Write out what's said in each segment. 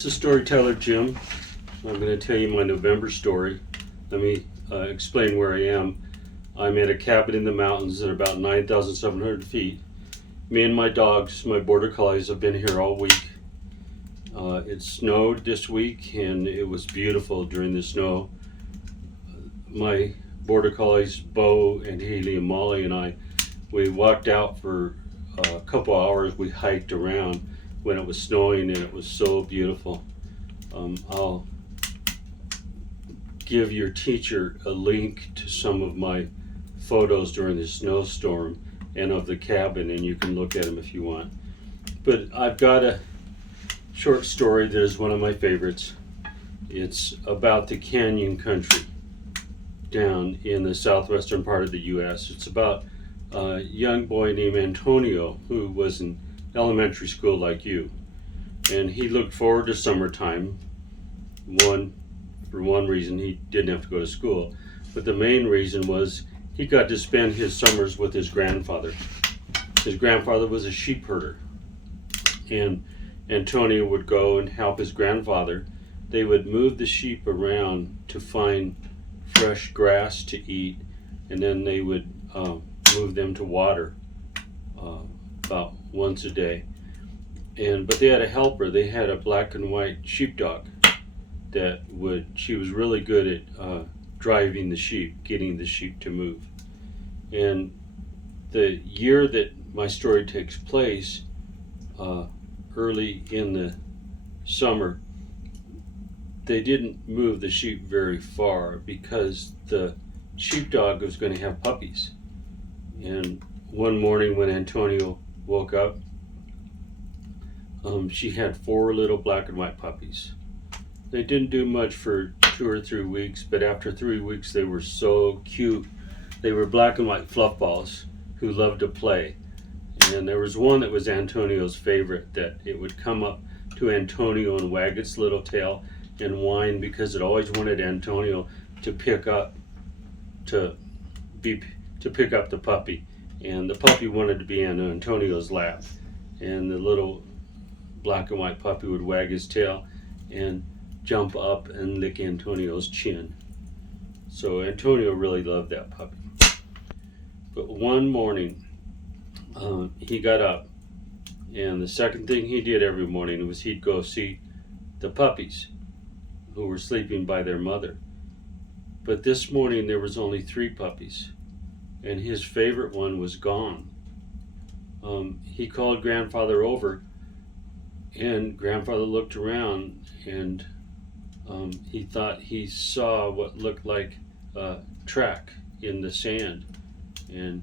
This is Storyteller Jim. I'm going to tell you my November story. Let me explain where I am. I'm at a cabin in the mountains at about 9,700 feet. Me and my dogs, my border collies, have been here all week. It snowed this week and it was beautiful during the snow. My border collies, Bo and Haley and Molly and I, we walked out for a couple hours. We hiked around when it was snowing and it was so beautiful. I'll give your teacher a link to some of my photos during the snowstorm and of the cabin, and you can look at them if you want. But I've got a short story that is one of my favorites. It's about the canyon country down in the southwestern part of the U.S. It's about a young boy named Antonio who was in elementary school like you, and he looked forward to summertime. For one reason, he didn't have to go to school, but the main reason was he got to spend his summers with his grandfather. His grandfather was a sheep herder, and Antonio would go and help his grandfather. They would move the sheep around to find fresh grass to eat, and then they would move them to water about once a day. But they had a helper. They had a black and white sheepdog she was really good at driving the sheep, getting the sheep to move. And the year that my story takes place, early in the summer, they didn't move the sheep very far because the sheepdog was going to have puppies. And one morning when Antonio woke up, she had 4 little black and white puppies. They didn't do much for 2 or 3 weeks, but after 3 weeks they were so cute. They were black and white fluff balls who loved to play. And there was one that was Antonio's favorite, that it would come up to Antonio and wag its little tail and whine because it always wanted Antonio to pick up the puppy. And the puppy wanted to be on Antonio's lap. And the little black and white puppy would wag his tail and jump up and lick Antonio's chin. So Antonio really loved that puppy. But one morning, he got up, and the second thing he did every morning was he'd go see the puppies who were sleeping by their mother. But this morning there was only 3 puppies, and his favorite one was gone. He called grandfather over, and grandfather looked around, and he thought he saw what looked like a track in the sand. And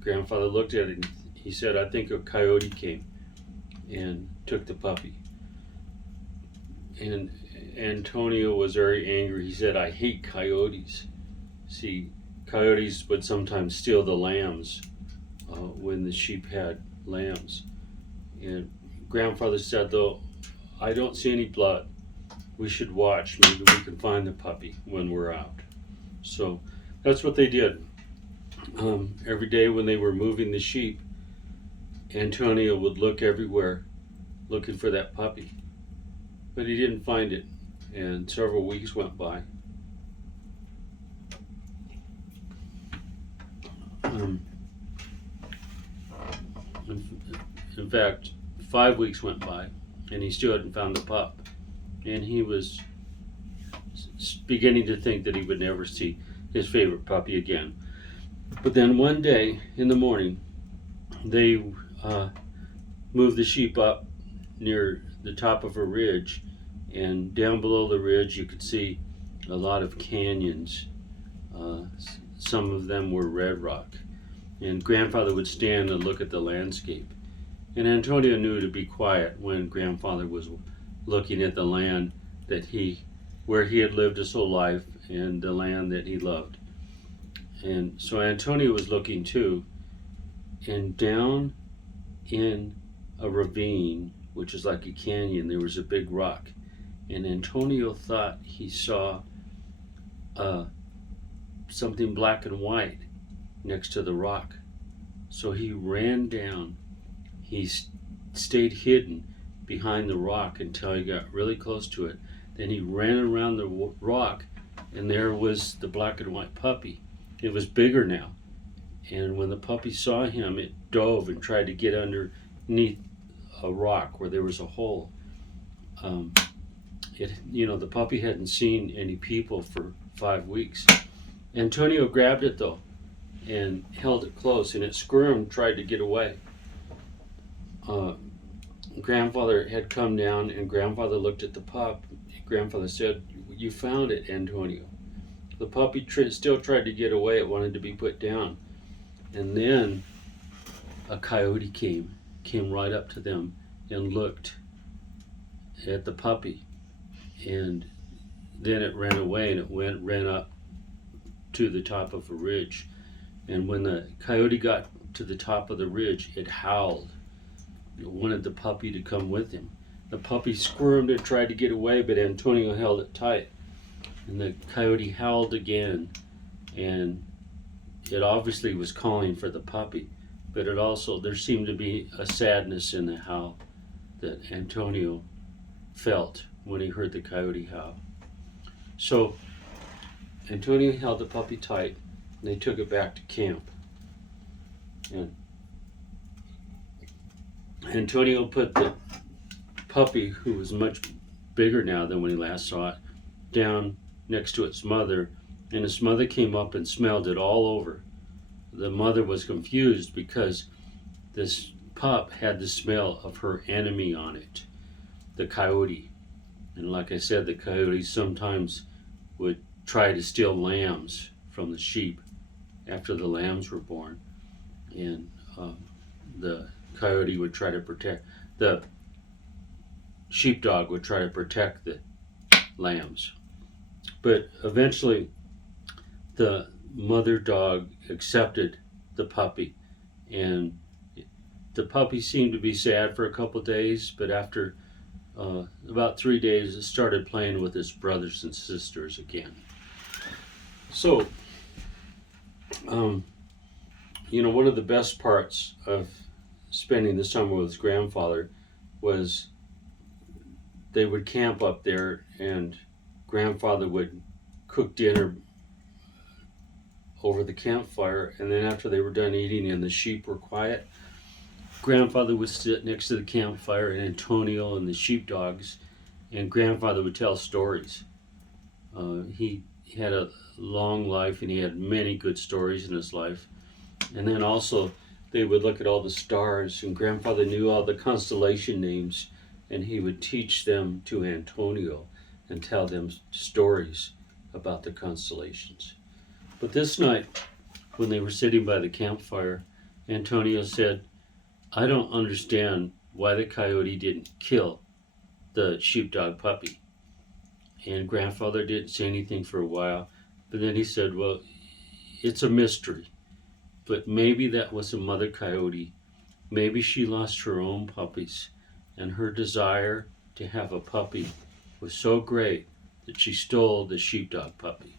grandfather looked at it and he said, "I think a coyote came and took the puppy." And Antonio was very angry. He said, "I hate coyotes." See, coyotes would sometimes steal the lambs when the sheep had lambs. And grandfather said, "Though, I don't see any blood. We should watch. Maybe we can find the puppy when we're out." So that's what they did. Every day when they were moving the sheep, Antonio would look everywhere looking for that puppy. But he didn't find it, and several weeks went by. In fact, 5 weeks went by, and he still hadn't found the pup. And he was beginning to think that he would never see his favorite puppy again. But then one day in the morning, they moved the sheep up near the top of a ridge, and down below the ridge you could see a lot of canyons. Some of them were red rock. And grandfather would stand and look at the landscape. And Antonio knew to be quiet when grandfather was looking at the land where he had lived his whole life, and the land that he loved. And so Antonio was looking too, and down in a ravine, which is like a canyon, there was a big rock. And Antonio thought he saw something black and white next to the rock. So he ran down. He stayed hidden behind the rock until he got really close to it. Then he ran around the rock, and there was the black and white puppy. It was bigger now. And when the puppy saw him, it dove and tried to get underneath a rock where there was a hole. The puppy hadn't seen any people for 5 weeks. Antonio grabbed it though and held it close, and it squirmed, tried to get away. Grandfather had come down, and Grandfather looked at the pup. Grandfather said, "You found it, Antonio." The puppy still tried to get away. It wanted to be put down. And then a coyote came right up to them and looked at the puppy. And then it ran away, and it ran up to the top of a ridge. And when the coyote got to the top of the ridge, it howled. It wanted the puppy to come with him. The puppy squirmed and tried to get away, but Antonio held it tight. And the coyote howled again, and it obviously was calling for the puppy, but there seemed to be a sadness in the howl that Antonio felt when he heard the coyote howl. So Antonio held the puppy tight, and they took it back to camp. And Antonio put the puppy, who was much bigger now than when he last saw it, down next to its mother, and its mother came up and smelled it all over. The mother was confused because this pup had the smell of her enemy on it, the coyote. And like I said, the coyote sometimes would try to steal lambs from the sheep after the lambs were born. And the coyote would try to protect, the sheepdog would try to protect the lambs. But eventually the mother dog accepted the puppy, and the puppy seemed to be sad for a couple of days, but after about 3 days it started playing with its brothers and sisters again. So one of the best parts of spending the summer with his grandfather was they would camp up there, and Grandfather would cook dinner over the campfire, and then after they were done eating and the sheep were quiet, Grandfather would sit next to the campfire, and Antonio and the sheepdogs, and Grandfather would tell stories. He had a long life, and he had many good stories in his life. And then also they would look at all the stars, and Grandfather knew all the constellation names, and he would teach them to Antonio and tell them stories about the constellations. But this night, when they were sitting by the campfire, Antonio said, "I don't understand why the coyote didn't kill the sheepdog puppy." And Grandfather didn't say anything for a while, but then he said, "Well, it's a mystery, but maybe that was a mother coyote. Maybe she lost her own puppies, and her desire to have a puppy was so great that she stole the sheepdog puppy."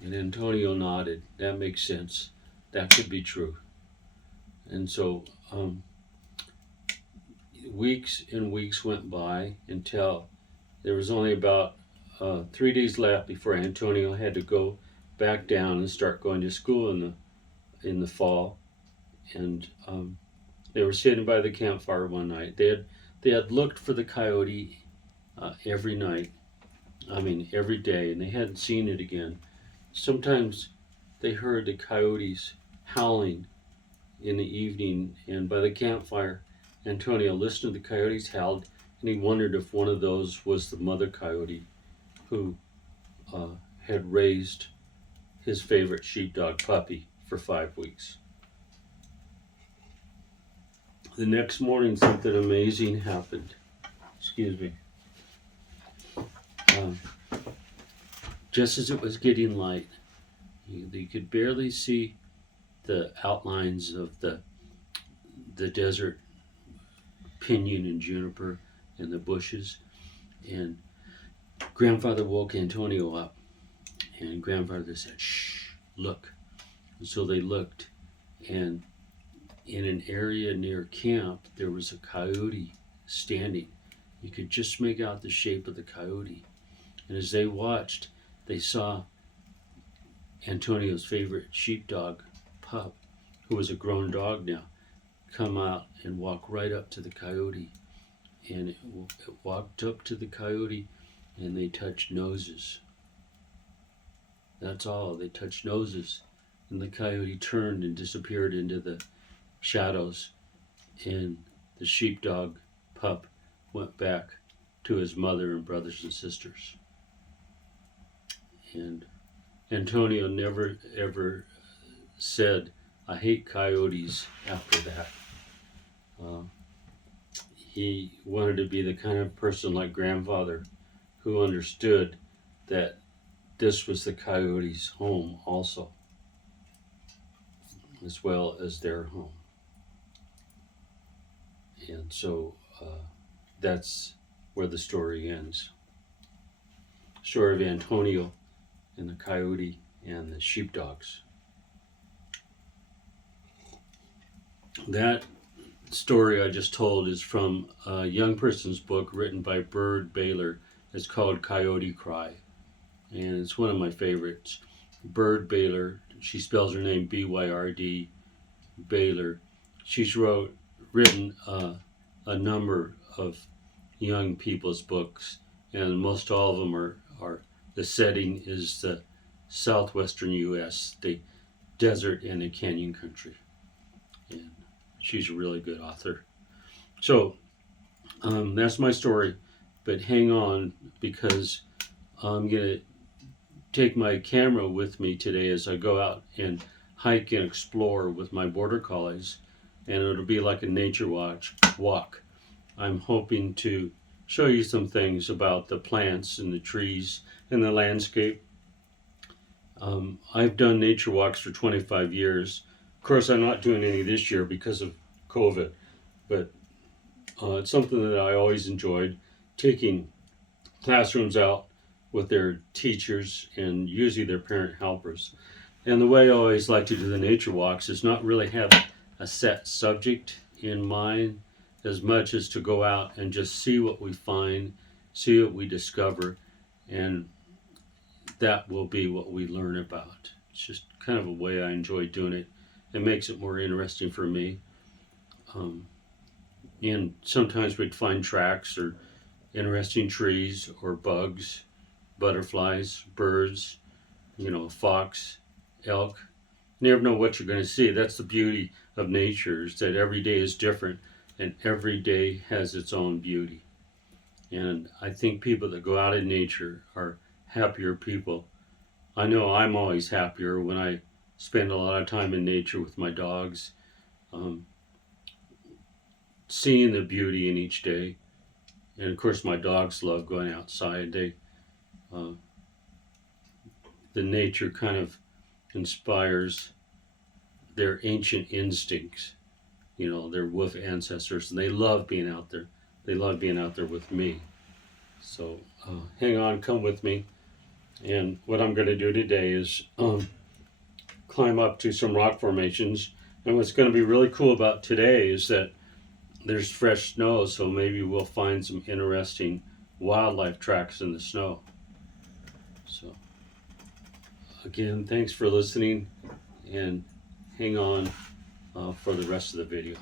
And Antonio nodded. That makes sense. That could be true. And so weeks and weeks went by until there was only about 3 days left before Antonio had to go back down and start going to school in the fall. And they were sitting by the campfire one night. They had looked for the coyote every day, and they hadn't seen it again. Sometimes they heard the coyotes howling in the evening, and by the campfire, Antonio listened to the coyotes howl, and he wondered if one of those was the mother coyote who had raised his favorite sheepdog puppy for 5 weeks. The next morning, something amazing happened. Excuse me. Just as it was getting light, you could barely see the outlines of the desert pinyon and juniper and the bushes. And Grandfather woke Antonio up, and Grandfather said, "Shh, look." And so they looked, and in an area near camp, there was a coyote standing. You could just make out the shape of the coyote. And as they watched, they saw Antonio's favorite sheepdog, Pup, who was a grown dog now, come out and walk right up to the coyote. And it walked up to the coyote, and they touched noses. That's all. They touched noses. And the coyote turned and disappeared into the shadows. And the sheepdog, Pup, went back to his mother and brothers and sisters. And Antonio never ever said, "I hate coyotes," after that. He wanted to be the kind of person like grandfather who understood that this was the coyotes' home also, as well as their home. And so that's where the story ends. Story of Antonio and the coyote and the sheepdogs. That story I just told is from a young person's book written by Byrd Baylor. It's called Coyote Cry, and it's one of my favorites. Byrd Baylor, she spells her name B-Y-R-D, Baylor. She's written a number of young people's books, and most all of them are the setting is the southwestern U.S., the desert and the canyon country. And she's a really good author. So that's my story, but hang on, because I'm going to take my camera with me today as I go out and hike and explore with my border collies, and it'll be like a nature walk. I'm hoping to show you some things about the plants and the trees and the landscape. I've done nature walks for 25 years. Of course, I'm not doing any this year because of COVID, but it's something that I always enjoyed, taking classrooms out with their teachers and usually their parent helpers. And the way I always like to do the nature walks is not really have a set subject in mind as much as to go out and just see what we find, see what we discover, and that will be what we learn about. It's just kind of a way I enjoy doing it. It makes it more interesting for me. And sometimes we'd find tracks or interesting trees or bugs, butterflies, birds, fox, elk. You never know what you're going to see. That's the beauty of nature, is that every day is different and every day has its own beauty. And I think people that go out in nature are happier people. I know I'm always happier when I spend a lot of time in nature with my dogs, seeing the beauty in each day. And of course my dogs love going outside. The nature kind of inspires their ancient instincts, their wolf ancestors, and they love being out there. They love being out there with me. So hang on, come with me. And what I'm going to do today is climb up to some rock formations. And what's going to be really cool about today is that there's fresh snow, so maybe we'll find some interesting wildlife tracks in the snow. So again, thanks for listening, and hang on for the rest of the video.